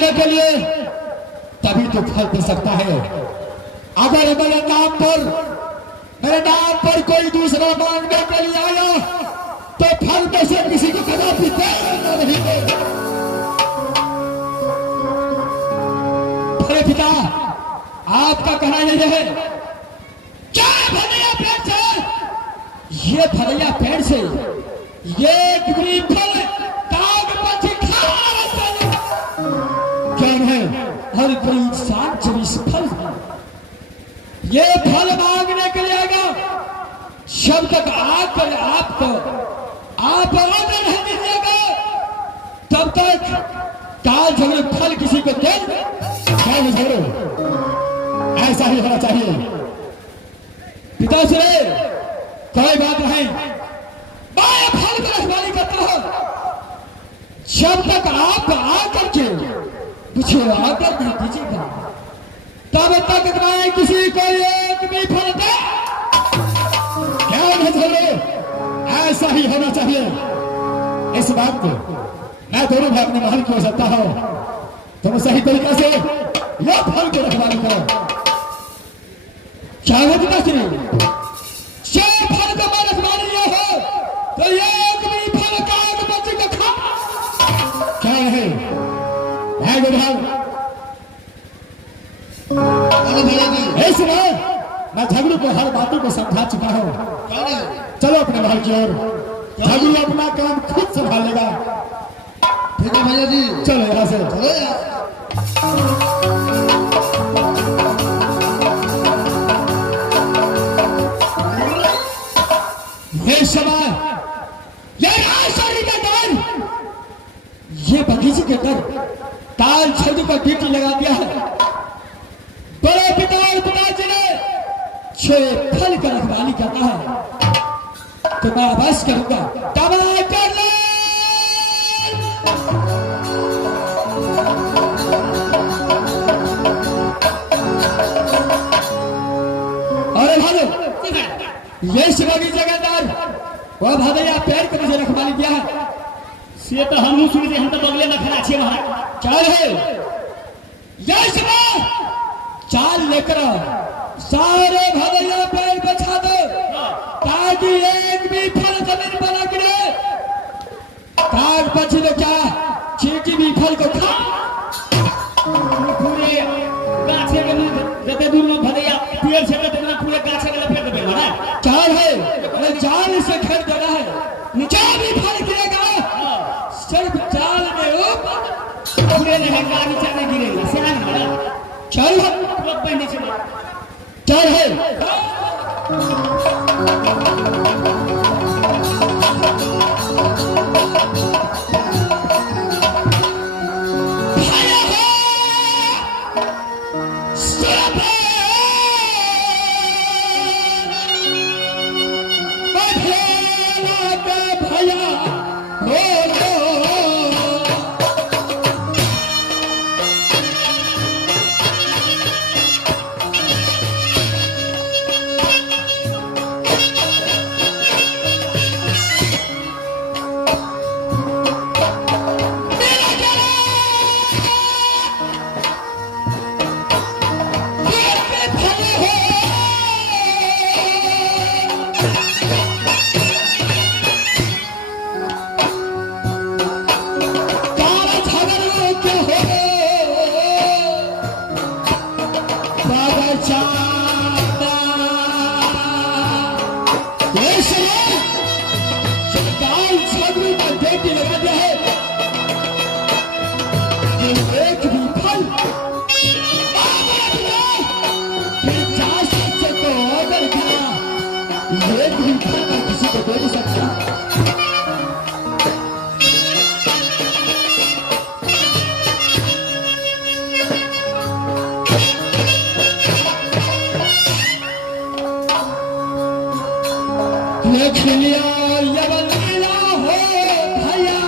खाने के लिए, तभी तो फल दे सकता है। अगर मेरे नाम पर कोई दूसरा मांगने के लिए आया तो फल में से किसी को कदापि देना नहीं देगा। अरे पिता, आपका कहना यह है क्या भलैया पेड़ से, ये भलैया पेड़ से ये भी फल काग पक्षी खा रहे कौन है? हर कोई इंसान जब इस फल ये फल मांगने के लिए आएगा, जब तक आकर आप आगे नहीं दीजिएगा तब तक काल झगड़े फल किसी को दे झगड़ो। ऐसा ही होना चाहिए। पिता से कोई बात नहीं, मैं फल की रखवाली करता हूं, जब तक आप आकर के मुझे आकर नहीं दीजिएगा तब तक मैं किसी को एक भी फल दे क्या नहीं झगड़ो। ऐसा ही होना चाहिए। इस बात को मैं दोनों भाई अपने महल की हो सकता हूं, तुम सही तरीके से यह फल को रखवाली करो। चाहे पिताश्री फल को मैं रखवाली यह हो तो एक भी फल काग बच्चे को खा क्या है विभाग। इस समय मैं झगड़ू को हर बातों को समझा चुका हूँ। चलो अपने महल की ओर, झगड़ू अपना काम खुद संभालेगा। ठीक है भैया जी, चलो यहाँ से चलो ये समय ये बगीचे के अंदर ताल छड़ पर ड्यूटी लगा दिया है। बड़े पिता और पिताजी ने 6 फल का रखवाली करना है तो मैं अवश्य करूंगा। टमाटर ले अरे भालो ये बगीचे के अंदर वह भदैया पेड़ को मुझे रखवाली दिया है। से तो हम सुन हम तो बगले में खड़ा छे महाराज। चल है यश चाल लेकर सारे भदैया पेड़ बचा दो ताकि एक भी फल जमीन पर न गिरे। काग पक्षी तो क्या चींटी भी फल को खा। पूरे गाछे के जते दूर में भदैया पेड़ से तो पूरे गाछे के लपेट देबे महाराज। चाल है जाल से घेर देना है, नीचे भी फल गिरेगा सिर्फ जाल में ऊपर पूरे नहीं गाड़ी चले गिरेगा से ना महाराज। चल लोग पे नीचे चल है किसी को दे नहीं सकता। देख लिया यवनीला हो भैया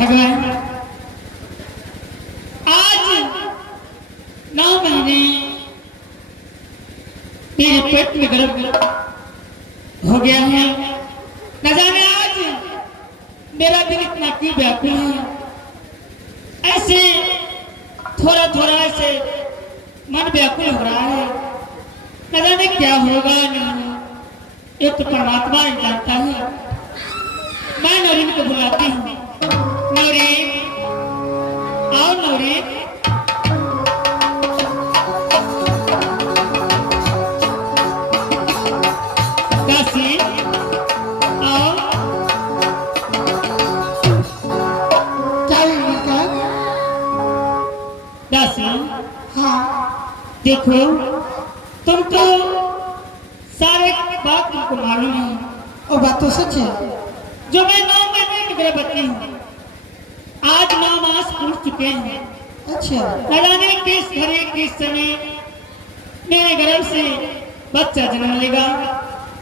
भगवान आज 9 महीने मेरे पेट में गर्भ हो गया है। न जाने आज मेरा दिल इतना क्यों व्याकुल है। ऐसे थोड़ा थोड़ा ऐसे मन व्याकुल हो रहा है। न जाने क्या होगा नहीं, एक तो परमात्मा ही जानता है। मैं नौरीन को बुलाती हूँ। नौरीन, आओ नौरीन। दासी, आओ। क्या हुआ क्या? दासी, हाँ देखो तुम तो सारे बात तुमको मालूम है। वो बात तो सच है। जो मैं 9 महीने की गर्भवती हूँ, आज 9 मास पूछ चुके हैं। अच्छा न जाने किस घड़ी किस समय मेरे गर्भ से बच्चा जन्म लेगा,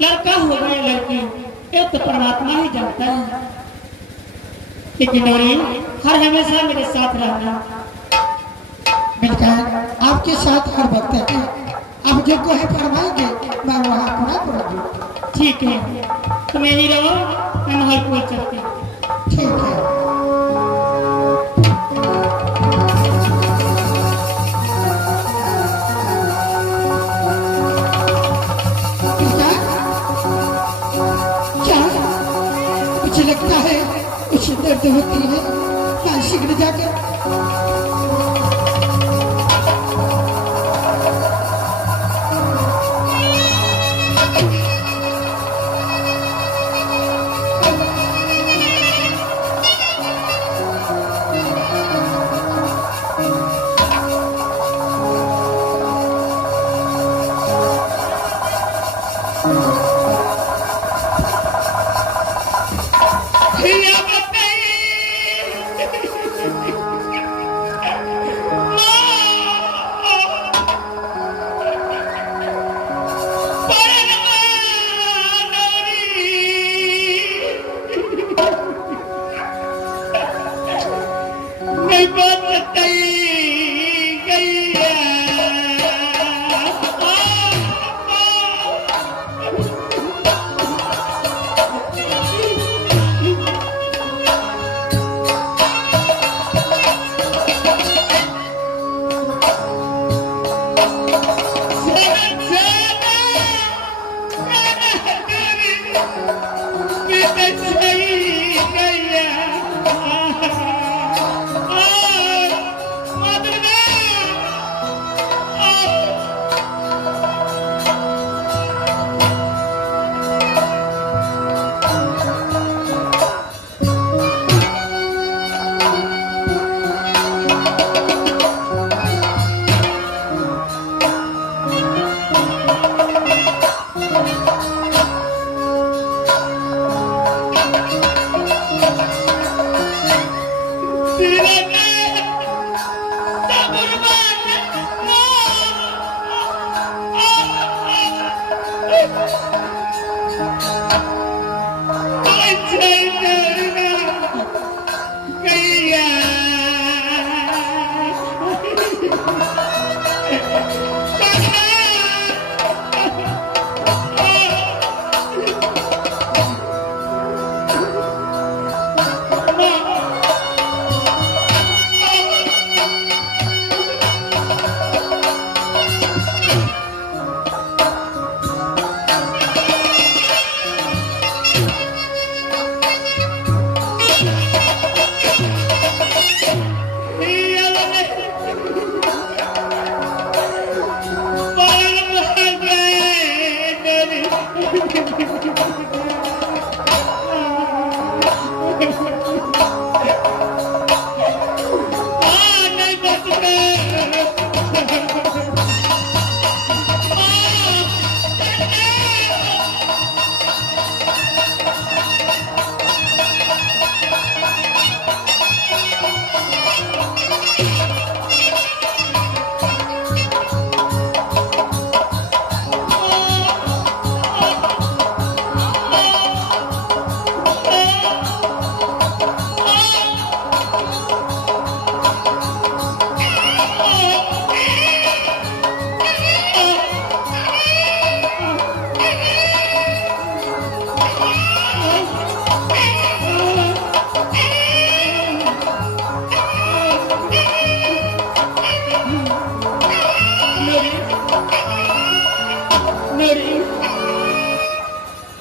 लड़का होगा या लड़की, एक तो परमात्मा ही जानता है। लेकिन नौरीन, हर हमेशा मेरे साथ रहना। मिलकर आपके साथ हर वक्त है। आप जो को है फरमाएंगे मैं वहाँ पूरा करूँगी। ठीक है, तुम यही रहो, मैं महल को चलती हूँ। ठीक है। क्या मुझे लगता है कुछ दर्द होती है। मैं शीघ्र जाकर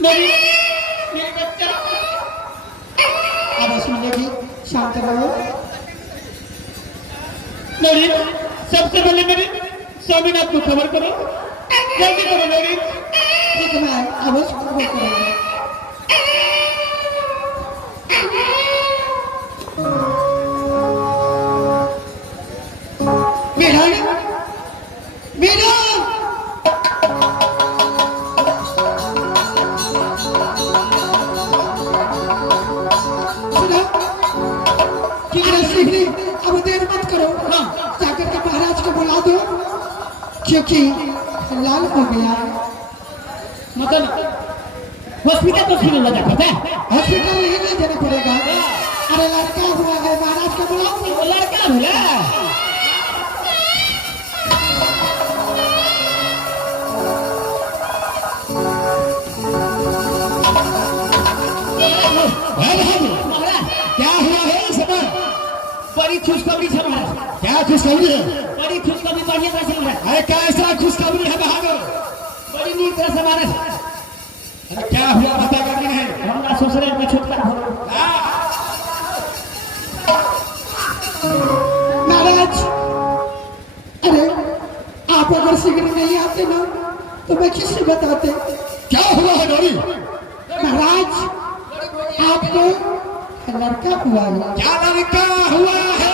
मेरी मेरी बच्चा अब सुन लेगी, शांत रहो। मेरी सबसे पहले मेरे स्वामीनाथ को खबर करो, जल्दी करो मेरी। ठीक है, मैं अवश्य खबर करूंगा। मीरा, मीरा, सुनो, शीघ्र अब देर मत करो, जाकर के महाराज को बुला दो, क्योंकि लाल हो गया है। मतलब हॉस्पिटल तो फिर ले जाता है, हॉस्पिटल नहीं ले जाना पड़ेगा। अरे लड़का हुआ है, महाराज को बुलाओ। लड़का हुआ महाराज, क्या हुआ है इस समय? बड़ी खुशखबरी है महाराज, क्या खुशखबरी है? बड़ी खुशखबरी, बढ़िया तरह से महाराज, अरे कैसा खुशखबरी है बहादुर? बड़ी नीक तरह से महाराज। अरे क्या हुआ बता करना है? हमारा ससुराल में छुटकारा हो महाराज, अरे आप अगर शीघ्र नहीं आते ना तो मैं किसे बताते। क्या हुआ है डोरी? महाराज, आपको लड़का हुआ है। क्या लड़का हुआ है?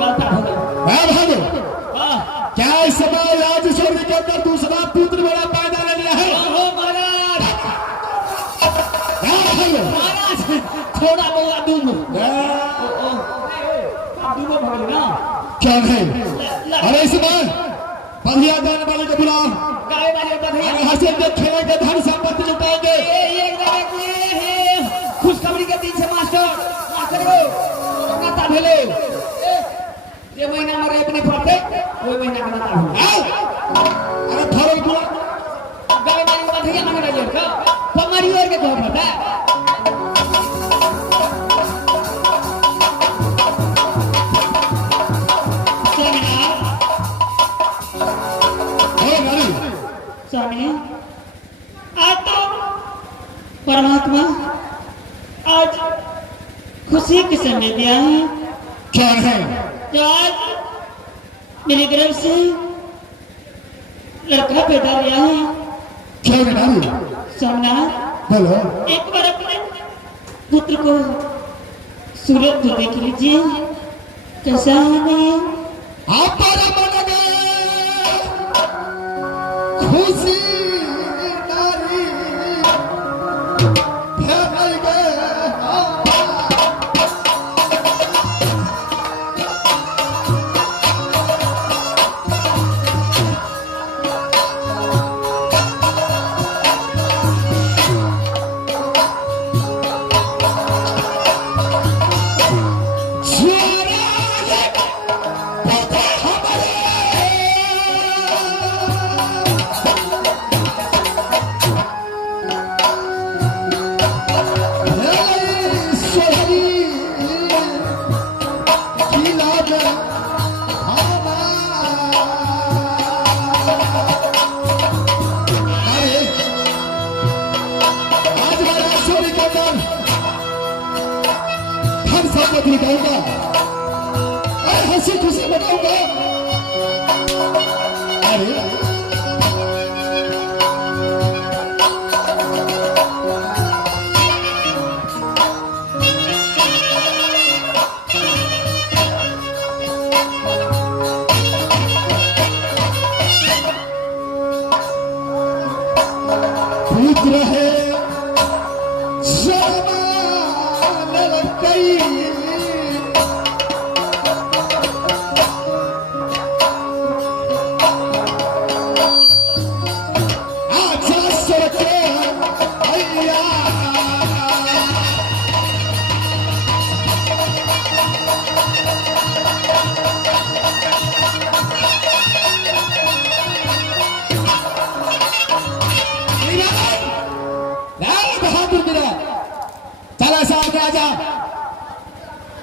गलता हो गया। बहादुर, हाँ, क्या इस समय राजेश्वर के अंदर दूसरा पुत्र मेरा पैदा ले लिया है? हो महाराज, क्या बहादुर? महाराज थोड़ा बहुत दूर क्या दूर भाग ना। है? अरे इस समय बढ़िया देने वाले को बुलाओ, काय वाले बधाई यहाँ से खेलेंगे, धन संपत्ति लुटाएंगे। खुशखबरी के दिन से मास्टर मास्टर को नाता भेले ये महीना में रेप नहीं पड़ते, वो महीना का नाता हो। आओ, अरे फौरन बुला। गए वाली बधाई मांग रही है का पमारी और के कहो पता है। स्वामी, आज तो परमात्मा आज खुशी के समय दिया है। क्या है? जो आज मेरे गर्भ से लड़का पैदा लिया है। क्या है? सोमनाथ, बोलो। एक बार अपने पुत्र को सूरत को देख लीजिए, कैसा है नहीं? आप पर मन गए खुशी नारी फैल गए। निकालूंगा, हंसी खुशी बनाऊंगा। अरे पुत्र है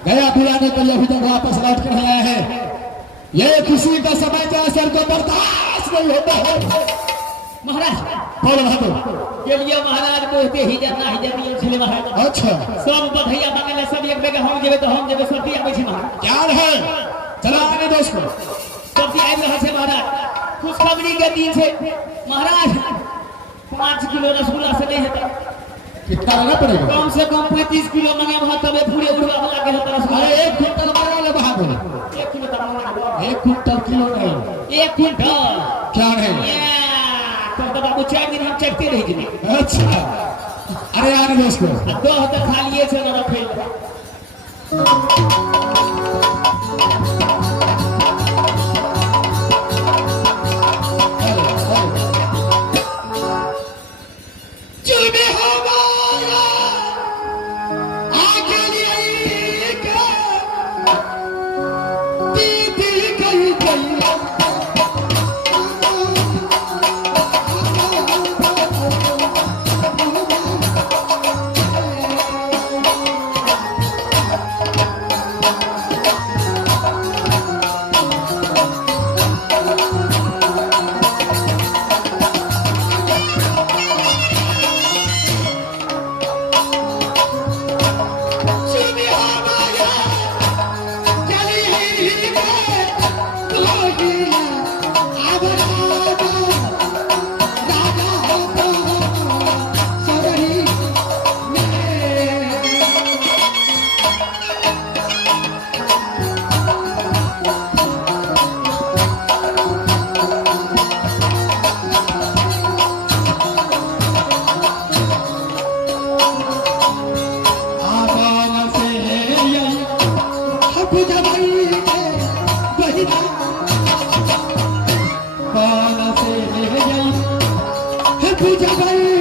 गया बुलाने के लिए अभी तक वापस लौट कर आया है। ये खुशी का समय जो सर को बर्दाश्त नहीं होता है। महाराज बोलो बहादुर। के लिए महाराज बोलते ही जाना छले महाराज। अच्छा सब बधैया मांगे सब एक बेगा हम जेबे तो हम जेबे सब आबै छै महाराज। क्या है चला आने दो उसको। सब आबि रहल छै महाराज। खुशखबरी के दिन छै महाराज। 5 किलो रसगुल्ला से नहीं हेतै। कितना लेना पड़ेगा? कम से कम 35 किलो मांगे वहां तबे पूरे उड़वा वाला के हेतै रसगुल्ला। अरे 1 क्विंटल मांगा ले बहादुर। 1 किलो तक मांगा। 1 क्विंटल किलो नहीं 1 क्विंटल क्या है? तो बाबू 4 दिन हम चढ़ते रह गए। अच्छा अरे आने दो उसको। 2 हफ्ता खा लिए थे ना फिर चुने हमारा आगे लिए का दीदी कहीं कहीं पूजा भाई